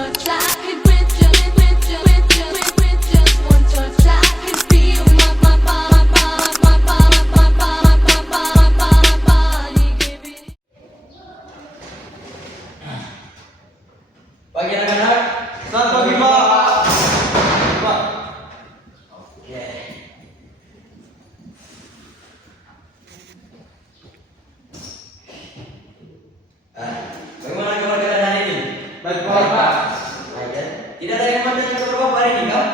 touch, I could with just one touch, I could feel my body giving. Pagi anak-anak. Selamat pagi, Pak. Pak. Oke. Bagaimana kabar kalian hari ini? Baik, Pak. Baik ya. Tidak ada yang mau tanya kepada Bapak hari ini, kan?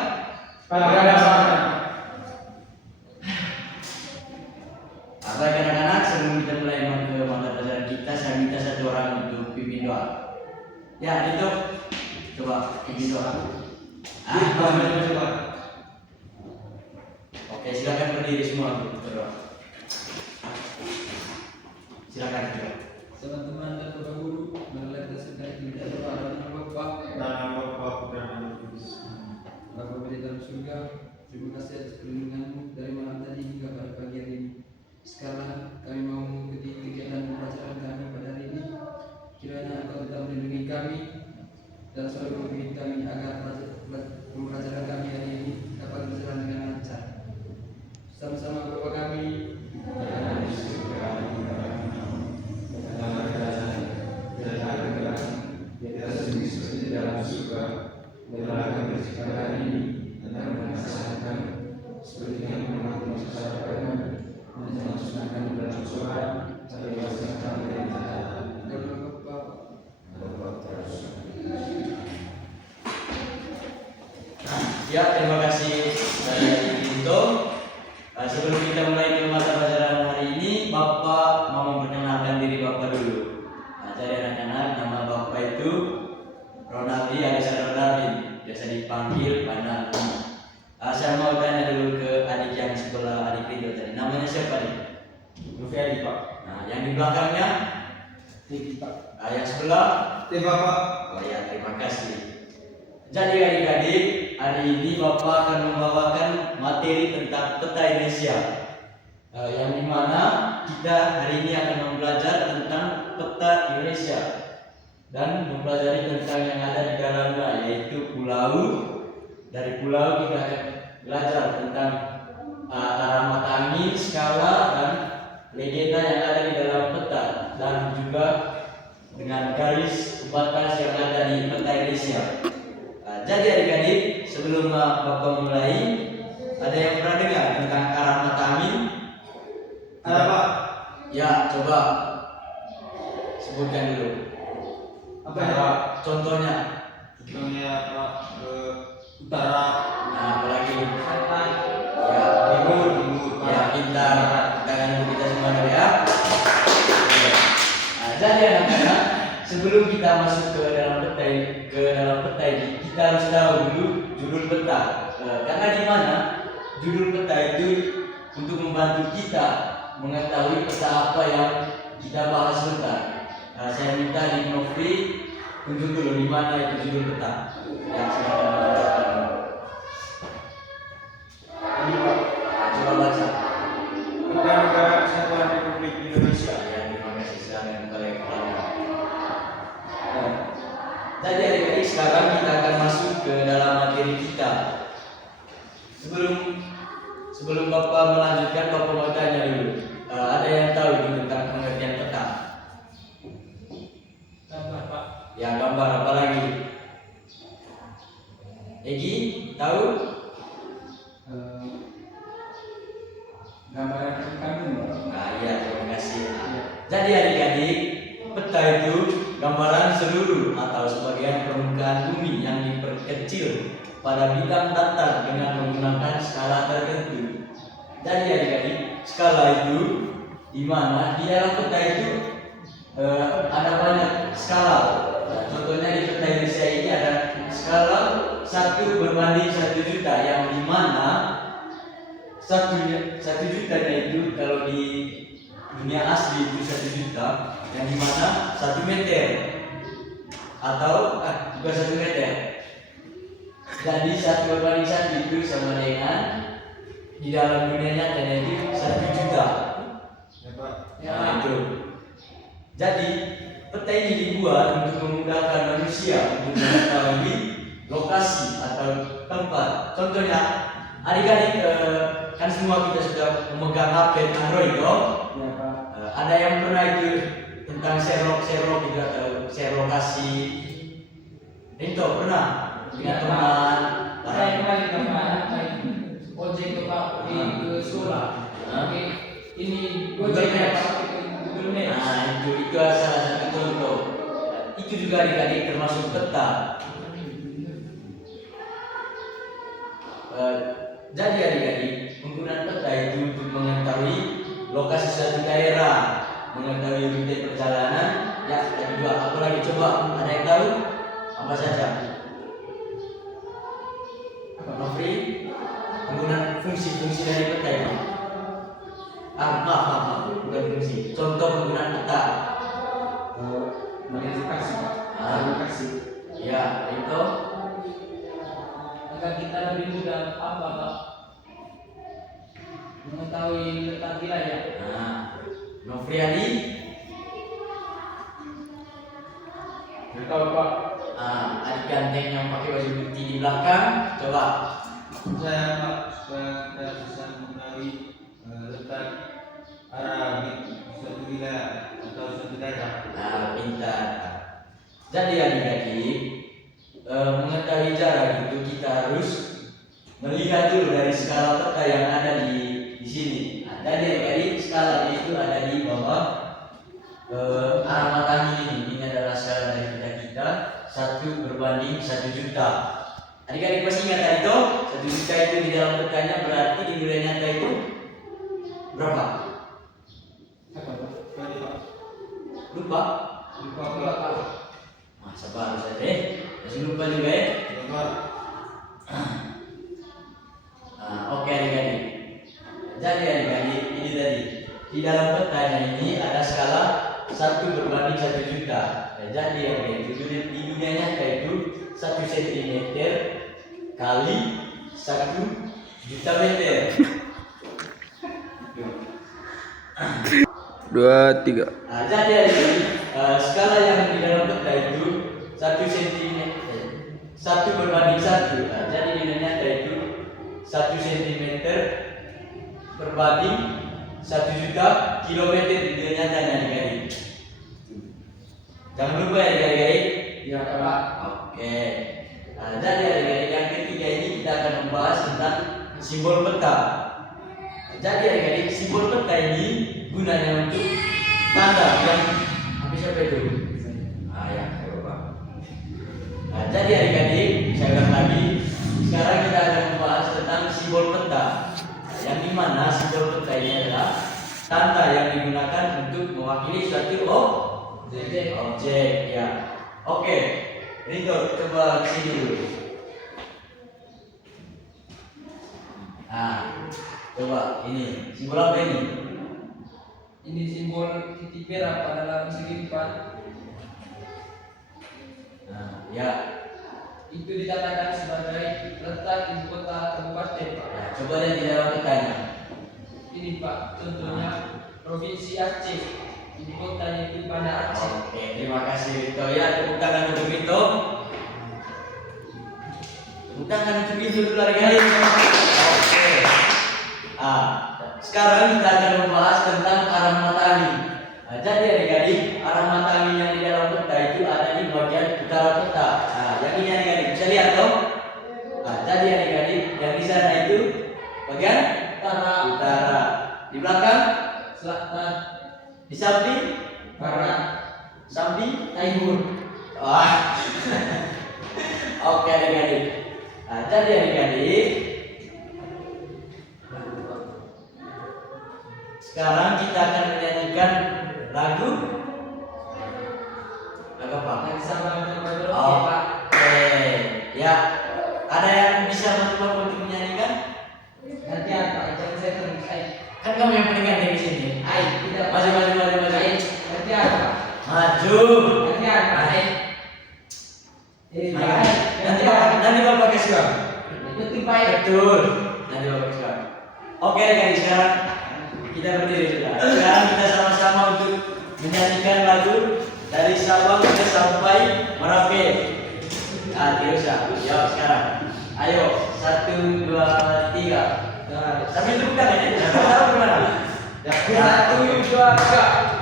Baik anak-anak, sebelum kita mulai ke mata pelajaran kita, saya minta satu orang untuk pimpin doa. Ya, itu coba pimpin doa. Coba. Oke, silakan berdiri semua untuk berdoa. Silakan juga. Teman-teman dan Bapak Guru, marilah kita sedang tidak berdoa dengan Bapak. Nama Bapa, Putra, dan Roh Kudus. Bapa di dalam surga, terima kasih atas perlindungan-Mu dari malam tadi hingga pada pagi hari ini. Sekarang kami mau mengikuti kegiatan pembelajaran kami pada hari ini. Kiranya Engkau tetap melindungi kami dan selalu membimbing kami agar pembelajaran kami hari ini dapat berjalan dengan lancar. Sama-sama Bapa kami, yang di surga, kita sendiri seperti di dalam surga, berilah kami rezeki hari ini, dan mengasihani kami, seperti kami mengampuni sesama kami, dan jangan masukkan kami dalam cobaan, tapi bebaskan kami dari jahat. Dalam Bapa, Bapa terus. Ya, terima kasih dari Pinto. Sebelum kita mulai ke mata pelajaran hari ini, Bapak mau memperkenalkan diri Bapak dulu. Jadi anak-anak, nama Bapak itu Ronaldi Alexander Darwin, biasa dipanggil Panal. Saya mau tanya dulu ke adik yang sebelah adik Ridho tadi. Namanya siapa nih? Lufi Adi, Pak. Nah, yang di belakangnya? Tiki, Pak. Yang sebelah? Tiba, Pak. Oh ya, terima kasih. Jadi adik-adik, hari ini Bapak akan membawakan materi tentang peta Indonesia, yang dimana kita hari ini akan belajar tentang peta Indonesia dan mempelajari tentang yang ada di dalamnya, yaitu pulau. Dari pulau kita akan belajar tentang arah mata angin, skala, dan legenda yang ada di dalam peta, dan juga dengan garis pembatas yang ada di peta Indonesia. Jadi adik-adik, sebelum Bapak mulai, ada yang pernah dengar tentang arah mata angin? Ada, Pak. Ya, coba sebutkan dulu. Apa ya, Pak? Contohnya? Contohnya, Pak, ke utara. Nah, apalagi? Selatan. Ya, timur. Pak. Ya, pintar. Tangan dulu kita semua dulu ya. Nah, jadi anak-anak, sebelum kita masuk ke dalam peta ini, kita harus tahu dulu judul peta. Karena di mana judul peta itu untuk membantu kita mengetahui peta apa yang kita bahas sebentar. Saya minta di Novi tunjuk dulu di mana itu judul peta. Ya, silakan bacakan. Ini, Pak. Coba baca. Peta Negara Kesatuan Republik Indonesia. Ya, terima kasih. Silakan kembali ke belakang. Jadi adik-adik, sekarang kita akan masuk ke dalam materi kita. Sebelum Bapak melanjutkan, Bapak mau tanya dulu. Ada yang tahu tentang pengertian peta? Gambar, Pak. Ya, gambar apa lagi? Egi, tahu? Gambaran kami, Pak. Nah, iya, terima kasih. Jadi adik-adik, peta itu gambaran seluruh atau sebagian permukaan bumi yang diperkecil pada bidang datar dengan menggunakan skala tertentu. Jadi adik-adik, skala itu di mana di dalam peta itu ada banyak skala. Nah, contohnya di peta Indonesia ini ada skala 1:1.000.000, yang di mana 1 juta itu kalau di dunia asli itu 1 juta, yang dimana 1 meter atau bukan 1 meter. Jadi 1/1 itu sama dengan di dalam dunia nyata itu 1 juta. Ya, Pak. Nah, itu. Jadi peta ini dibuat untuk memudahkan manusia untuk mengetahui lokasi atau tempat. Contohnya, adik-adik kan semua kita sudah memegang HP Android toh. Ya Pak. Ada yang pernah itu tentang serok gitu atau serokasi. Itu pernah punya Ya, teman. Saya kembali ke anak ojek ke Pak ke sekolah. Oke, ini Google ojek Maps. Google Maps. Nah itu salah satu contoh. Itu juga adik-adik termasuk peta. Jadi adik-adik penggunaan peta itu untuk mengetahui lokasi suatu daerah, mengetahui rute perjalanan. Ya, dan juga apa lagi coba ada yang tahu apa saja? Nofri, penggunaan fungsi-fungsi dari peta itu. Maaf, bukan fungsi. Contoh penggunaan peta. Modifikasi Pak. Ah. Modifikasi. Ya, itu. Agar kita lebih mudah apa Pak? Mengetahui letak wilayah. Nah, Nofriadi. Tahu Pak, Adik ganteng yang pakai baju putih di belakang, coba. saya Pak supaya kita bisa mengetahui letak arah suatu wilayah atau suatu daerah. Pintar. Jadi adik-adik, mengetahui jarak itu kita harus melihat dulu dari skala peta yang ada di sini. Jadi adik-adik skala itu ada di bawah arah matahari ini. Ini adalah skala dari kita 1/1 juta. Adik-adik masih ingat tadi toh? 1 juta itu di dalam petanya berarti di nilai nyata itu berapa? Apa Pak? Tadi Pak, Lupa? lupa Apa Pak. Pak? Sabar saja. Masih lupa juga ya? Lupa. Oke adik-adik. Jadi adik-adik ini tadi di dalam petanya ini ada skala 1/1 juta. Jadi adik-adik di dunia nyata itu 1 cm kali 1 juta meter. 2, 3. Jadi adik-adik skala yang di dalam peta itu 1 cm 1/1. Jadi di dunia nyata itu 1 cm berbanding 1 juta kilometer di dunia nyatanya adik-adik. Jangan lupa ya adik-adik. Ya Pak. Oke. Jadi adik-adik yang ketiga ini kita akan membahas tentang simbol peta. Jadi adik-adik simbol peta ini gunanya untuk tanda yang habis apa itu? Ya, coba. Jadi adik-adik saya ulang lagi. Sekarang kita akan membahas tentang simbol peta. Yang dimana simbol peta ini adalah tanda yang digunakan untuk mewakili suatu objek ya. Oke, Rito coba sini dulu. Coba ini simbol apa ini? Ini simbol titik merah pada dalam segi 4. Ya. Itu dikatakan sebagai letak ibu kota kabupaten Pak. Ya, coba lihat di dalam petanya. Ini Pak, contohnya provinsi Aceh. Ibu kotanya itu pada Aceh. Oke, terima kasih Rito ya. Tepuk tangan untuk Rito. Tepuk tangan untuk Rito dulu lagi. Oke. Sekarang kita akan membahas tentang arah matahari. Jadi adik-adik, arah matahari yang di dalam peta itu ada di bagian utara peta. Yang ini adik-adik bisa lihat toh? Jadi adik-adik yang di sana itu bagian utara. Di belakang, Selatan, di samping, barat, samping, timur. Wah. Oke adik-adik. Jadi adik-adik, sekarang kita akan menyanyikan lagu apa? Yang sama dengan Pak. Oke. Ya. Ada yang bisa bantu untuk menyanyikan? Nanti apa? Jangan saya terus. Kan kamu yang paling ganteng di sini. Tidak. Maju. Nanti apa? Maju. Nanti apa? Nanti bapak kasih uang. Itu baik. Betul. Nanti bapak kasih uang. Oke guys, sekarang kita berdiri sudah. Sekarang kita sama-sama untuk menyanyikan lagu dari Sabang sampai Merauke. Tidak usah. Jawab sekarang. Ayo, 1, 2, 3. Sambil tepuk tangan ya. Tahu gimana? Ya, 1, 2, 3.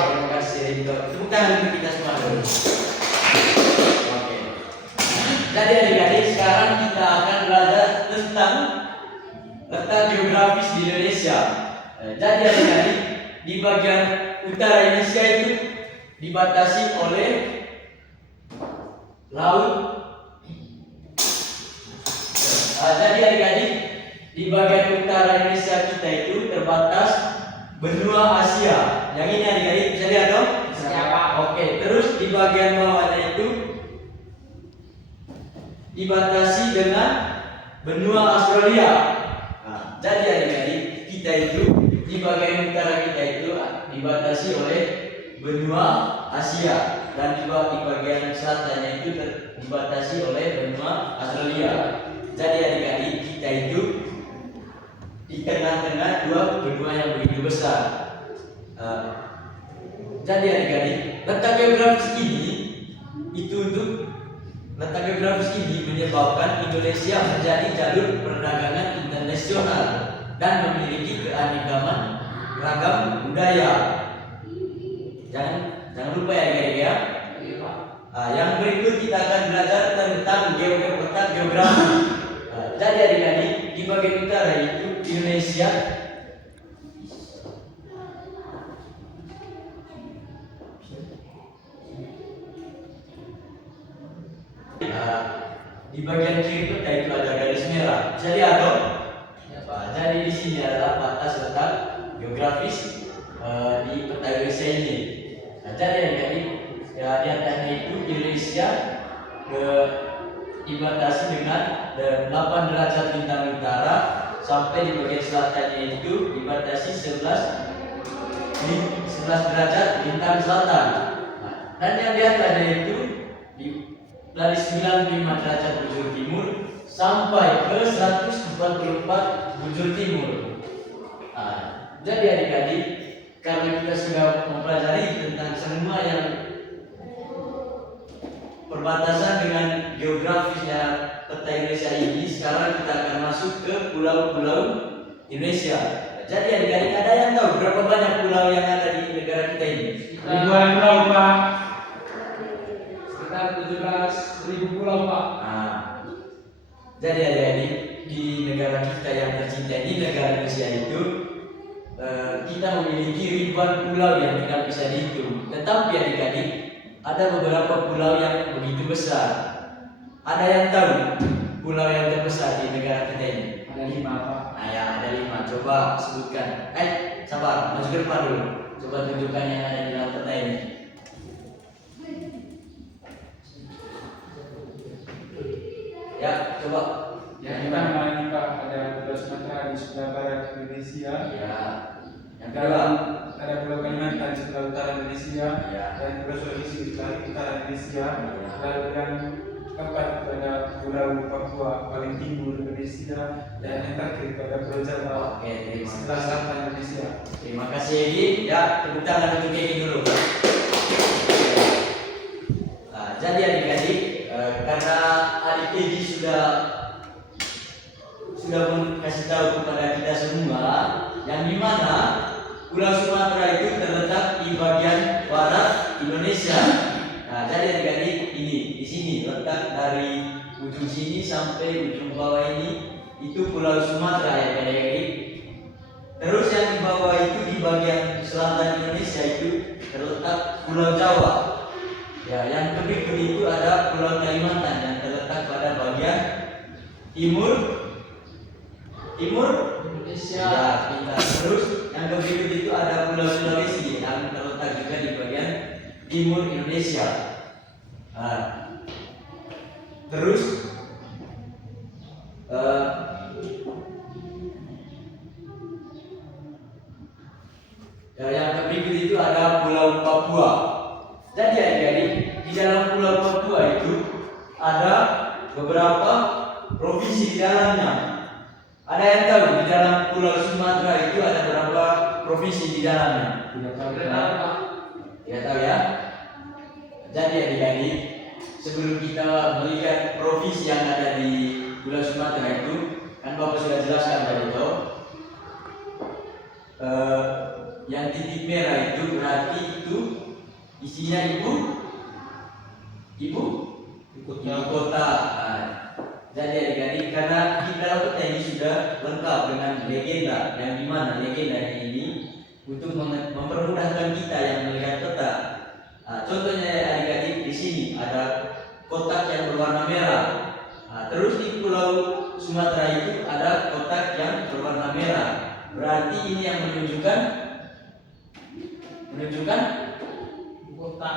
Terima kasih Rinto. Tepuk tangan untuk kita semua dulu. Oke. Jadi adik-adik, sekarang kita akan belajar tentang letak geografis di Indonesia. Jadi adik-adik, di bagian utara Indonesia itu dibatasi oleh laut. Jadi adik-adik, di bagian utara Indonesia kita itu terbatas benua Asia. Yang ini adik-adik bisa lihat dong? Siapa? Oke, terus di bagian bawahnya itu dibatasi dengan benua Australia. Nah, jadi adik-adik, kita itu di bagian utara kita itu dibatasi oleh benua Asia dan juga di bagian selatannya itu dibatasi oleh benua Australia. Jadi adik-adik, kita itu di tengah-tengah dua benua yang begitu besar. Jadi adik-adik, letak geografis ini menyebabkan Indonesia menjadi jalur perdagangan internasional dan memiliki keanekaragaman ragam budaya. Jangan lupa ya adik-adik ya. Yang berikut kita akan belajar tentang letak geografi. Jadi adik-adik, di bagian utara itu Indonesia di bagian kiri peta itu ada garis merah. Bisa lihat dong? Jadi di sini adalah batas letak geografis di peta Indonesia ini. Jadi adik-adik, ya, di atasnya itu Indonesia dibatasi dengan 8 derajat lintang utara sampai di bagian selatannya itu dibatasi 11 derajat lintang selatan. Dan yang di atasnya itu dari 95 derajat bujur timur sampai ke 144 bujur timur. Jadi adik-adik, karena kita sudah mempelajari tentang semua yang perbatasan dengan geografisnya peta Indonesia ini, sekarang kita akan masuk ke pulau-pulau Indonesia. Jadi adik-adik, ada yang tahu berapa banyak pulau yang ada di negara kita ini? Ribuan pulau, Pak. Sekitar 17.000 pulau, Pak. Jadi adik-adik, di negara kita yang tercinta ini, negara Indonesia itu, kita memiliki ribuan pulau yang tidak bisa dihitung. Tetapi adik-adik, ada beberapa pulau yang begitu besar. Ada yang tahu pulau yang terbesar di negara kita ini? Ada 5, Pak. Ya, ada 5. Coba sebutkan. Sabar, maju ke depan dulu. Coba tunjukkan yang ada di dalam peta ini. Ya, coba. Yang pertama ini Pak, ada Pulau Sumatera di sebelah barat Indonesia. Ya. Yang Dan kedua, ada Pulau Kalimantan di sebelah utara Indonesia. Ya. Dan Pulau Sulawesi di sebelah utara Indonesia. Ya. Lalu yang keempat ada Pulau Papua paling timur Indonesia. Dan yang terakhir ada Pulau Jawa Oke, di terima sebelah kasih. selatan Indonesia. Terima kasih Egi. Ya, tepuk tangan untuk Egi dulu. Jadi adik-adik, karena adik Egi sudah kasih tahu kepada kita semua yang dimana Pulau Sumatera itu terletak di bagian barat Indonesia. Jadi adik-adik, ini di sini letak dari ujung sini sampai ujung bawah ini itu Pulau Sumatera ya adik-adik. Terus yang di bawah itu di bagian selatan Indonesia itu terletak Pulau Jawa. Ya, yang berikut itu ada Pulau Kalimantan yang terletak pada bagian timur Timur. Indonesia. Ya, pintar. Terus yang berikut itu ada Pulau Sulawesi yang terletak juga di bagian timur Indonesia. Nah, terus yang berikut itu ada Pulau Papua. Jadi adik-adik, di dalam Pulau Papua itu ada beberapa provinsi di dalamnya. Ada yang tahu di dalam Pulau Sumatera itu ada berapa provinsi di dalamnya? Tidak tahu Pak. Tidak tahu ya? Jadi adik-adik, sebelum kita melihat provinsi yang ada di Pulau Sumatera itu, kan Bapak sudah jelaskan tadi toh. Yang titik merah itu berarti itu isinya ibu kota. Nah, jadi adik-adik, karena di dalam kota ini sudah lengkap dengan legenda, yang dimana legenda ini untuk mempermudahkan kita yang melihat kota. Nah, contohnya adik-adik, di sini ada kotak yang berwarna merah. Nah, terus di Pulau Sumatera itu ada kotak yang berwarna merah. Berarti ini yang menunjukkan Kota.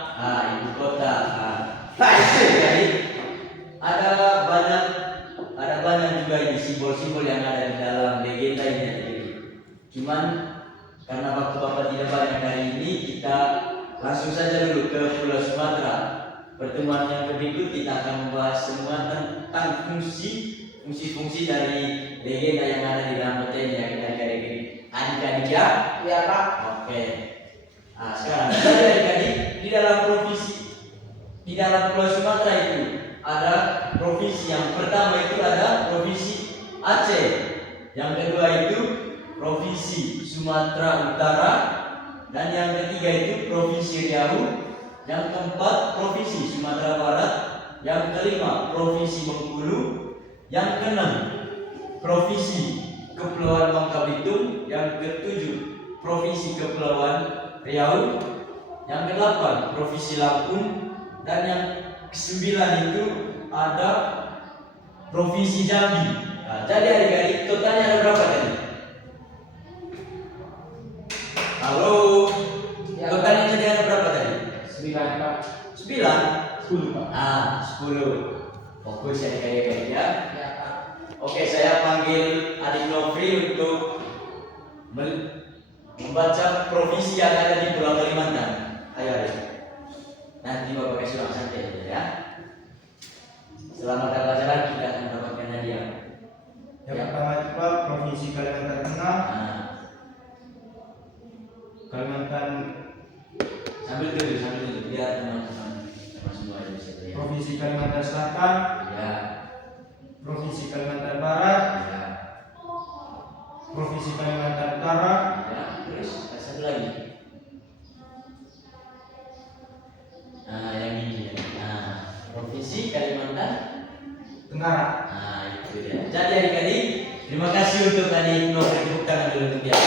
ibu kota. Jadi ada banyak juga ini simbol-simbol yang ada di dalam legenda ini. Cuman karena waktu Bapak tidak banyak hari ini, kita langsung saja dulu ke Pulau Sumatera. Pertemuan yang berikut kita akan membahas semua tentang fungsi-fungsi dari legenda yang ada di dalam kota ini, ya adik-adik ya. Ya Pak. Oke. Nah, sekarang adik-adik, di dalam Pulau Sumatera itu ada provinsi. Yang pertama itu ada provinsi Aceh, yang kedua itu provinsi Sumatera Utara, dan yang ketiga itu provinsi Riau, yang keempat provinsi Sumatera Barat, yang kelima provinsi Bengkulu, yang keenam provinsi Kepulauan Bangka Belitung, yang ketujuh provinsi Kepulauan Riau, yang kedelapan provinsi Lampung, dan yang kesembilan itu ada provinsi Jambi. Nah, jadi adik-adik, totalnya ada berapa tadi? Halo, Ya, totalnya tadi ada berapa tadi? 9 Pak. 9? 10 Pak. 10. Fokus adik-adik ya. Ya Pak. Oke, saya panggil adik Nofri untuk membaca provinsi yang ada di Pulau Kalimantan. Ayo adik. Nanti Bapak kasih uang santai aja ya. Selama pelajaran kita akan mendapatkan hadiah. Yang pertama itu Pak, Provinsi Kalimantan Tengah, Nah, Kalimantan, sambil dulu biar teman-teman semua ada di situ ya. Provinsi Kalimantan Selatan, Ya, Provinsi Kalimantan Barat, ya, Provinsi Kalimantan Utara, ya. Terus ada satu lagi. Nah, yang ini ya. Nah, Provinsi Kalimantan Tenggara. Nah, itu dia. Jadi adik-adik, terima kasih untuk adik Nofri, tepuk tangan dulu untuk dia.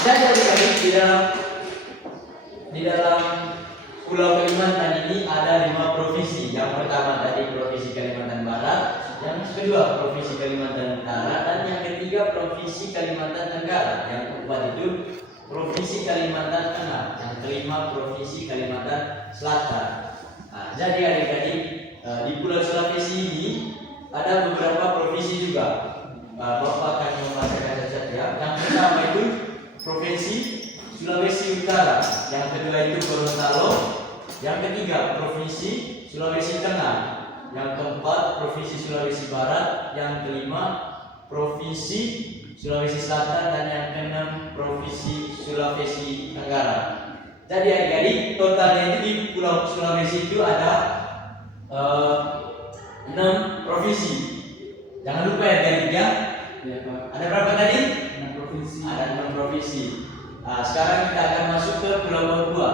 Jadi adik-adik, di dalam Pulau Kalimantan ini ada 5 provinsi. Yang pertama tadi Provinsi Kalimantan Barat, yang kedua Provinsi Kalimantan Utara, dan yang ketiga Provinsi Kalimantan Tenggara. Yang keempat itu Provinsi Kalimantan Tengah, yang kelima Provinsi Kalimantan Selatan. Nah, jadi adik-adik, di Pulau Sulawesi ini ada beberapa provinsi juga. Bapak akan membacakan saja. Yang pertama itu Provinsi Sulawesi Utara, yang kedua itu Gorontalo, yang ketiga Provinsi Sulawesi Tengah, yang keempat Provinsi Sulawesi Barat, yang kelima Provinsi Sulawesi Selatan, dan yang keenam Provinsi Sulawesi Tenggara. Jadi adik-adik, totalnya itu di Pulau Sulawesi itu ada 6 provinsi. Jangan lupa ya adik-adik ya. Ya Pak. Ada berapa tadi? 6 provinsi. Ada 6 provinsi. Nah, sekarang kita akan masuk ke Pulau Papua.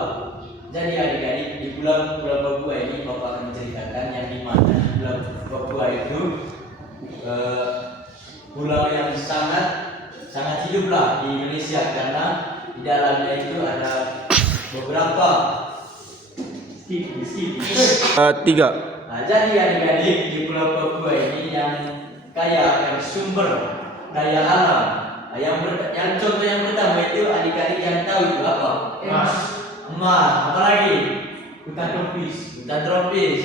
Jadi adik-adik, di Pulau Papua ini Bapak akan menceritakan yang di mana di Pulau Papua itu pulau yang sangat hiduplah di Indonesia, karena di dalamnya itu ada beberapa Tiga. Nah, jadi adik-adik, di Pulau Papua ini yang kaya akan sumber daya alam. Nah, yang contoh yang pertama itu adik-adik yang tahu itu apa? Emas. Emas. Apalagi? Hutan tropis. Hutan tropis.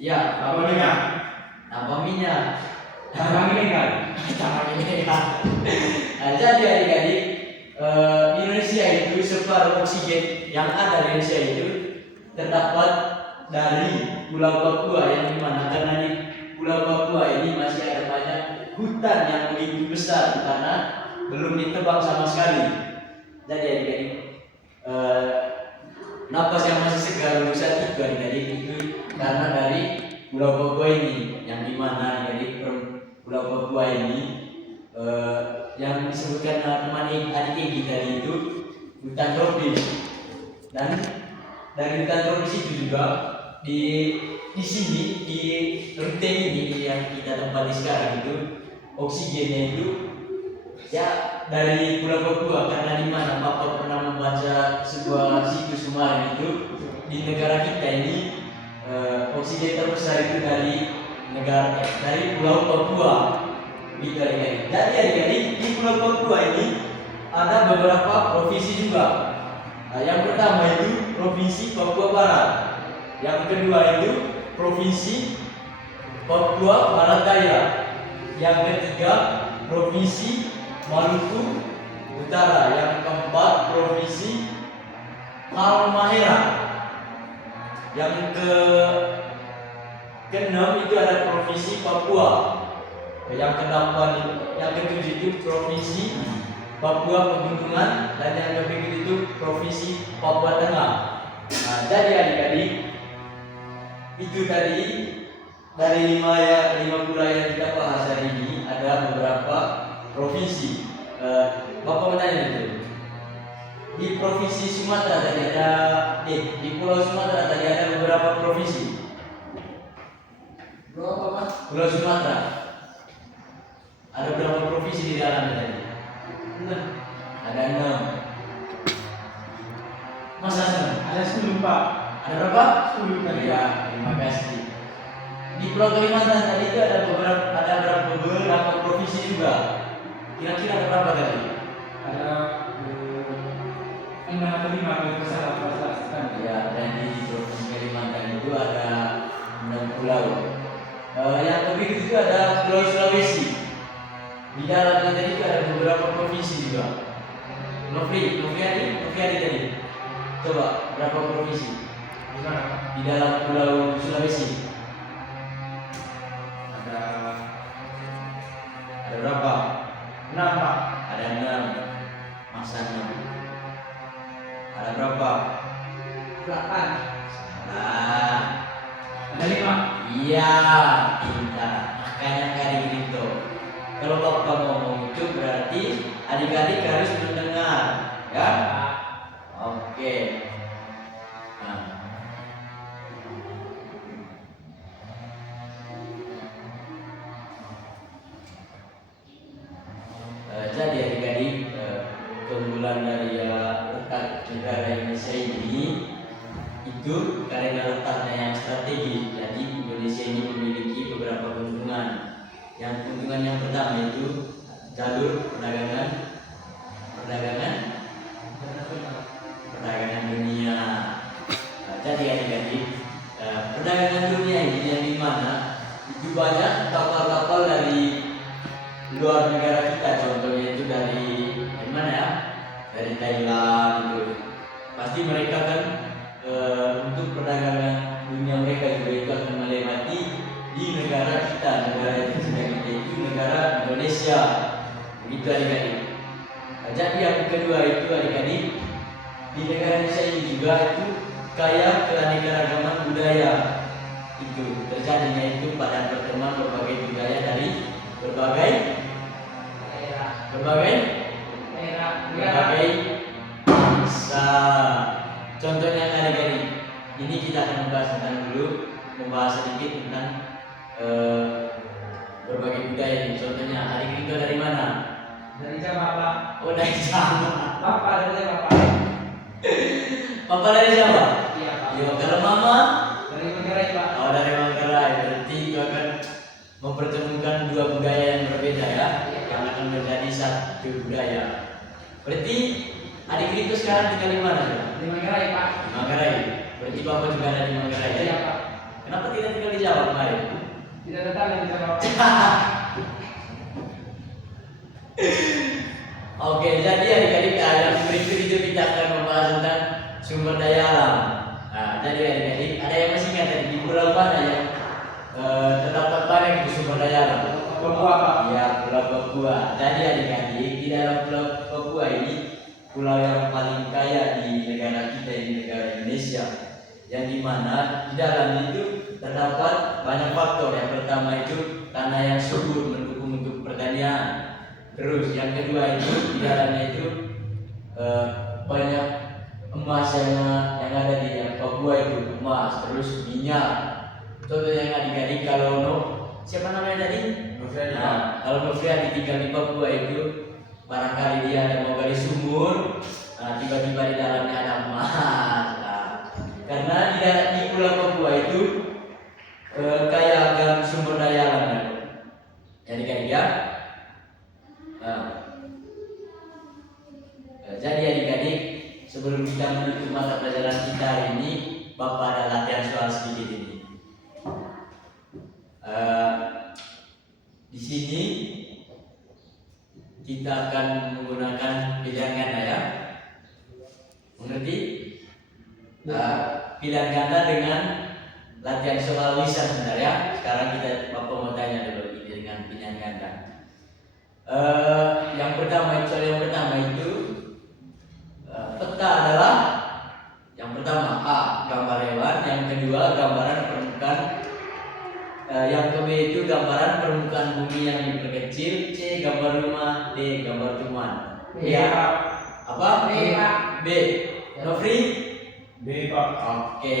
Ya. Apa minyak? Tambang minyak. Tambang ilegal. Tambang ilegal. Nah, jadi adik-adik, di Indonesia itu separuh oksigen yang ada di Indonesia itu terdapat dari Pulau Papua, yang dimana karena di Pulau Papua ini masih ada banyak hutan yang begitu besar karena belum ditebang sama sekali. Jadi adik-adik, napas yang masih segar untuk saat itu adik-adik itu karena dari Pulau Papua ini, yang dimana adik-adik Pulau Papua ini yang disebutkan teman adik kita itu hutan tropis. Dan dari hutan tropis itu juga di sini di rute ini yang kita tempati sekarang itu oksigennya itu ya dari Pulau Papua, karena di mana Bapak pernah membaca sebuah situs kemarin itu di negara kita ini oksigen terbesar itu dari Pulau Papua. Gitu adik-adik. Jadi adik-adik di Pulau Papua ini ada beberapa provinsi juga. Nah, yang pertama itu Provinsi Papua Barat. Yang kedua itu Provinsi Papua Barat Daya. Yang ketiga Provinsi Maluku Utara. Yang keempat Provinsi Halmahera. Yang keenam itu ada Provinsi Papua. Yang ketujuh itu Provinsi Papua Pegunungan, dan yang ke-8 itu Provinsi Papua Tengah. Nah, jadi adik-adik, itu tadi dari lima pulau yang kita bahas hari ini ada beberapa provinsi. Bapak bertanya itu, di Provinsi Sumatera tadi ada, di Pulau Sumatera tadi ada beberapa provinsi. Berapa Mas? Pulau Sumatera ada berapa provinsi di dalamnya tadi? 6. Ada 6. Masa 6? Ada 10 Pak. Ada berapa? 10 tadi. Ya, terima kasih. Di Pulau Kalimantan tadi itu ada beberapa provinsi juga. Kira-kira ada berapa tadi? Ada 6 atau 5 kalau tidak salah. Ya, dan di Provinsi Kalimantan itu ada 6 pulau. Yang lebih itu ada Pulau Sulawesi. Di dalamnya tadi itu ada beberapa provinsi juga. Novi Adi tadi. Coba berapa provinsi di dalam Pulau Sulawesi? Ada berapa? 6 Pak. Ada 6. Masa 6? Ada berapa? 8. Salah. Ada 5. Iya, pintar. Makanya kayak gitu. Kalau bapak ngomong itu berarti adik-adik harus mendengar, ya? Oke. Nah. Jadi adik-adik, keunggulan dari letak negara Indonesia ini itu karena letaknya yang strategi. Jadi Indonesia ini memiliki beberapa keuntungan. Yang keuntungan yang pertama itu jalur perdagangan dunia. Jadi adik-adik, perdagangan dunia ini yang dimana itu banyak kapal-kapal dari luar negara kita, contohnya itu dari mana ya? Dari Thailand itu. Pasti mereka kan untuk perdagangan dunia mereka juga itu akan melewati di negara kita, negara yang sudah kita itu negara Indonesia. Begitu adik-adik. Jadi yang kedua itu adik-adik, di negara Indonesia ini juga itu kaya keanekaragaman budaya. Itu terjadinya itu pada pertemuan berbagai budaya dari berbagai bangsa. Contohnya adik-adik, ini kita akan membahas sedikit tentang berbagai budaya ini. Contohnya adik itu dari mana? Dari Jawa Pak. Oh, dari Jawa. Bapak dari Jawa Pak. Papa dari Jawa? Iya Pak. Yo, kalau mama? Dari Manggarai Pak. Oh, dari Manggarai. Berarti itu akan mempertemukan dua budaya yang berbeda ya, yang akan menjadi satu budaya. Berarti adik itu sekarang tinggal di mana ya? Di Manggarai, Pak. Di Manggarai. Berarti bapak juga ada di Manggarai ya? Iya, Pak. Kenapa tidak tinggal di Jawa kemarin? Tidak datang dari Jawa. Oke, jadi adik-adik yang berikut itu kita akan membahas tentang sumber daya alam. Nah, jadi adik-adik ada yang masih ingat tadi di pulau mana yang terdapat banyak itu sumber daya alam? Papua, Pak. Ya, Pulau Papua. Jadi adik-adik di dalam Pulau Papua ini pulau yang paling kaya di negara kita, di negara Indonesia. Yang dimana di dalam itu terdapat banyak faktor. Yang pertama itu tanah yang subur mendukung untuk pertanian. Terus yang kedua itu di dalamnya itu banyak emas yang ada di Papua itu, emas, terus minyak. Contoh yang adik-adik kalau siapa namanya tadi? Nah, kalau Nofriadi tinggal di Papua itu barangkali dia ada mau gali sumur, tiba-tiba di dalamnya ada emas. Karena di Pulau Papua itu kaya akan sumber daya alamnya. Adik-adik ya. Jadi adik-adik, sebelum kita menutup mata pelajaran kita hari ini, Bapak ada latihan soal sedikit ini. Di sini kita akan menggunakan pilihan ganda ya. Mengerti? Pilihan ganda dengan latihan soal lisan sebentar ya. Sekarang Bapak mau tanya dulu ini dengan pilihan ganda. Yang pertama itu peta adalah yang pertama A gambar hewan, yang kedua gambaran permukaan, yang kedua itu gambaran permukaan bumi yang diperkecil, C gambar rumah, D gambar tumbuhan. Iya, Pak. Apa? B, Pak. B. Nofri? B, Pak. Oke.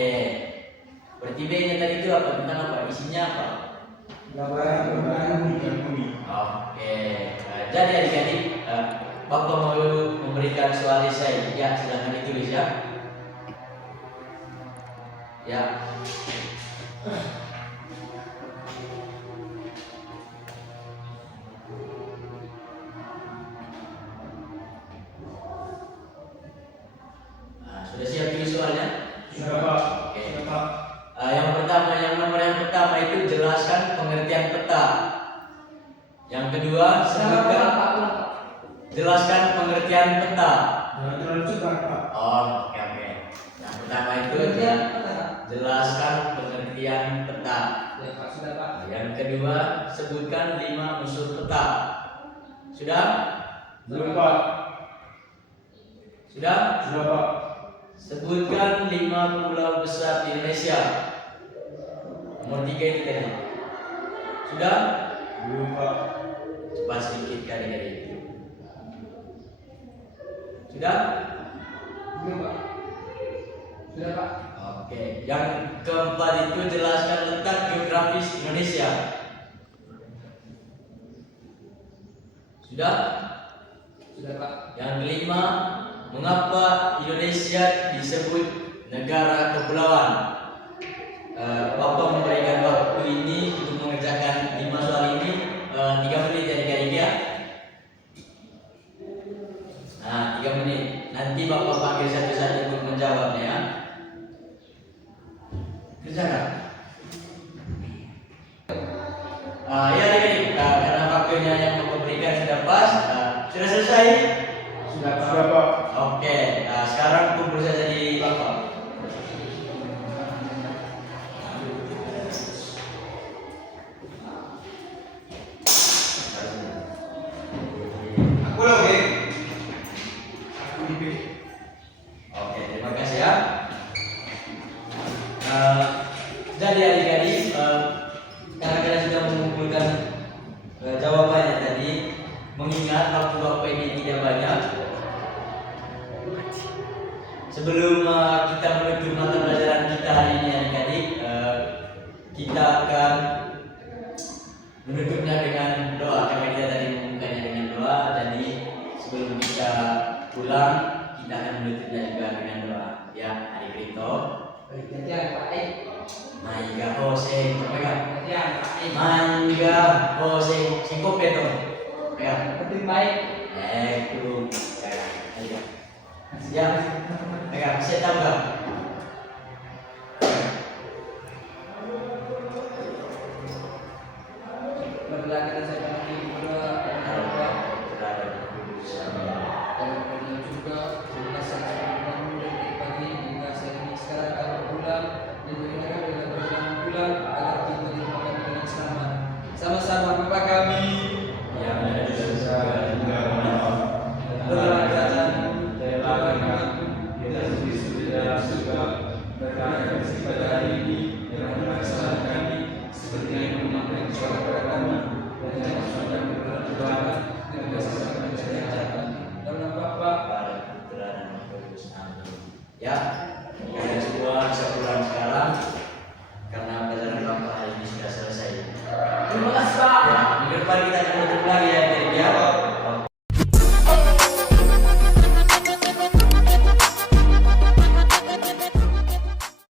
Berarti B-nya tadi itu apa? Tentang apa? Isinya apa? Gambaran permukaan bumi. Oke. Jadi adik-adik, Bapak mau memberikan soal esai. Ya, silakan ditulis ya. Ya. Sudah siap tulis soalnya? Sudah, Pak. Oke. Sudah, Pak. Yang pertama itu jelaskan pengertian peta. Yang kedua, sebutkan jelaskan pengertian peta. Jangan terlalu cepat, Pak. Oke. Yang pertama itu jelaskan pengertian peta. Ya, Pak. Sudah, Pak. Yang kedua, sebutkan 5 unsur peta. Sudah? Belum, Pak. Sudah? Sudah, Pak. Sebutkan 5 pulau besar di Indonesia. Nomor 3 itu tadi. Sudah? Belum, Pak. Cepat sedikit kali-kali. Sudah? Belum, Pak. Sudah, Pak. Oke. Yang keempat itu jelaskan letak geografis Indonesia. Sudah? Sudah, Pak. Yang kelima, mengapa Indonesia disebut negara kepulauan? Bapak memberikan waktu ini untuk mengerjakan 5 soal ini 3 menit adik-adik ya. Nah, 3 menit. Nanti Bapak panggil satu-satu untuk menjawabnya ya. Kerjakan. Ya adik-adik, karena waktunya yang Bapak berikan sudah pas, sudah selesai. Sudah, Pak. Sudah, Pak. Oke, sekarang kumpul saja di Bapak. Aku loh, B. Aku di B. Oke, terima kasih ya. Jadi adik-adik, karena kalian sudah mengumpulkan jawabannya tadi, mengingat waktu Bapak ini tidak banyak. Sebelum kita menutup mata pelajaran kita hari ini adik-adik, kita akan menutupnya dengan doa karena kita tadi membukanya dengan doa. Jadi sebelum kita pulang, kita akan menutupnya juga dengan doa. Ya, adik Rito. Gantian, Pak. Maiga Hoseng, pegang. Gantian, Pak. Maiga oh sing kopet dong. Ya. Penting baik. Itu. Ya. Ya. Ya, saya tahu enggak? Perlahan saya kami berdua berdoa dan juga terima kasih kamu dari pagi hingga saat ini sekarang kami pulang dan doakan bila berjalan pulang agar kita dimakan dengan selamat. Sama-sama Bapak kami yang ada di surga hingga maaf. berdoa dan Kita Kristus di dalam surga, berkata kasih pada hari ini, dan kesalahan kami, seperti yang mengampuni kesalahan kepada kami, dan jangan sampai kami berdoa dan kasih kami dalam Bapak Pada Putra dan Roh Kudus. Amin. Ya.